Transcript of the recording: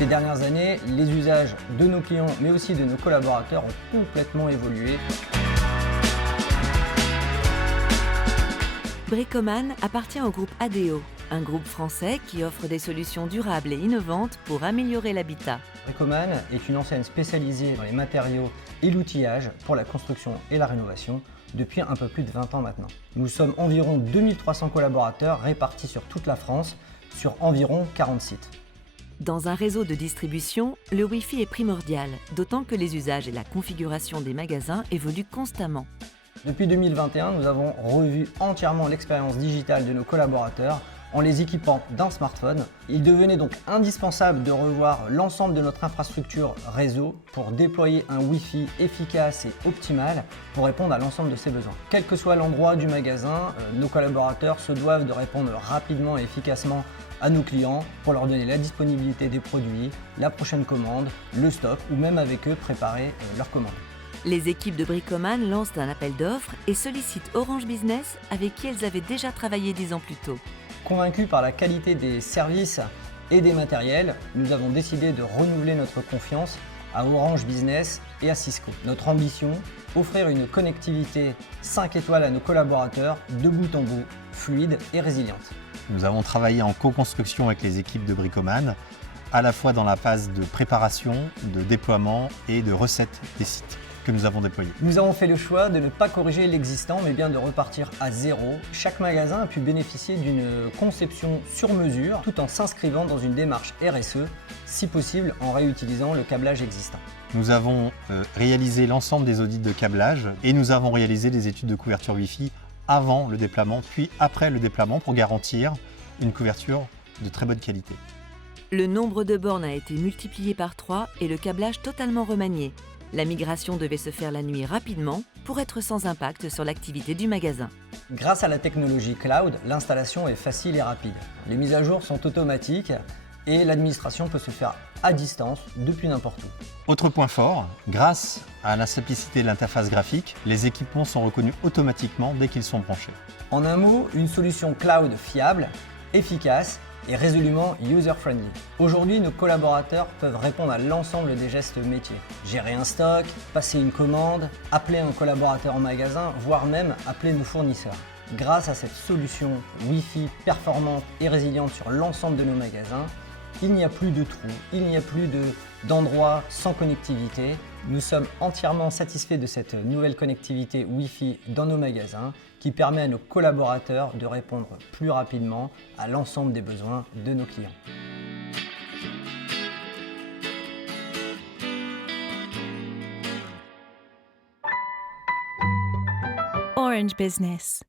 Ces dernières années, les usages de nos clients, mais aussi de nos collaborateurs ont complètement évolué. Bricoman appartient au groupe ADO, un groupe français qui offre des solutions durables et innovantes pour améliorer l'habitat. Bricoman est une enseigne spécialisée dans les matériaux et l'outillage pour la construction et la rénovation depuis un peu plus de 20 ans maintenant. Nous sommes environ 2300 collaborateurs répartis sur toute la France, sur environ 40 sites. Dans un réseau de distribution, le Wi-Fi est primordial, d'autant que les usages et la configuration des magasins évoluent constamment. Depuis 2021, nous avons revu entièrement l'expérience digitale de nos collaborateurs en les équipant d'un smartphone. Il devenait donc indispensable de revoir l'ensemble de notre infrastructure réseau pour déployer un Wi-Fi efficace et optimal pour répondre à l'ensemble de ses besoins. Quel que soit l'endroit du magasin, nos collaborateurs se doivent de répondre rapidement et efficacement à nos clients pour leur donner la disponibilité des produits, la prochaine commande, le stock ou même avec eux préparer leur commande. Les équipes de Bricoman lancent un appel d'offres et sollicitent Orange Business avec qui elles avaient déjà travaillé 10 ans plus tôt. Convaincus par la qualité des services et des matériels, nous avons décidé de renouveler notre confiance à Orange Business et à Cisco. Notre ambition, offrir une connectivité 5 étoiles à nos collaborateurs de bout en bout, fluide et résiliente. Nous avons travaillé en co-construction avec les équipes de Bricoman, à la fois dans la phase de préparation, de déploiement et de recette des sites que nous avons déployés. Nous avons fait le choix de ne pas corriger l'existant, mais bien de repartir à zéro. Chaque magasin a pu bénéficier d'une conception sur mesure, tout en s'inscrivant dans une démarche RSE, si possible en réutilisant le câblage existant. Nous avons réalisé l'ensemble des audits de câblage et nous avons réalisé des études de couverture Wi-Fi avant le déploiement, puis après le déploiement pour garantir une couverture de très bonne qualité. Le nombre de bornes a été multiplié par 3 et le câblage totalement remanié. La migration devait se faire la nuit rapidement pour être sans impact sur l'activité du magasin. Grâce à la technologie cloud, l'installation est facile et rapide. Les mises à jour sont automatiques et l'administration peut se faire à distance depuis n'importe où. Autre point fort, grâce à la simplicité de l'interface graphique, les équipements sont reconnus automatiquement dès qu'ils sont branchés. En un mot, une solution cloud fiable, efficace et résolument user-friendly. Aujourd'hui, nos collaborateurs peuvent répondre à l'ensemble des gestes métiers. Gérer un stock, passer une commande, appeler un collaborateur en magasin, voire même appeler nos fournisseurs. Grâce à cette solution Wi-Fi performante et résiliente sur l'ensemble de nos magasins, il n'y a plus de trous, il n'y a plus d'endroits sans connectivité. Nous sommes entièrement satisfaits de cette nouvelle connectivité Wi-Fi dans nos magasins qui permet à nos collaborateurs de répondre plus rapidement à l'ensemble des besoins de nos clients. Orange Business.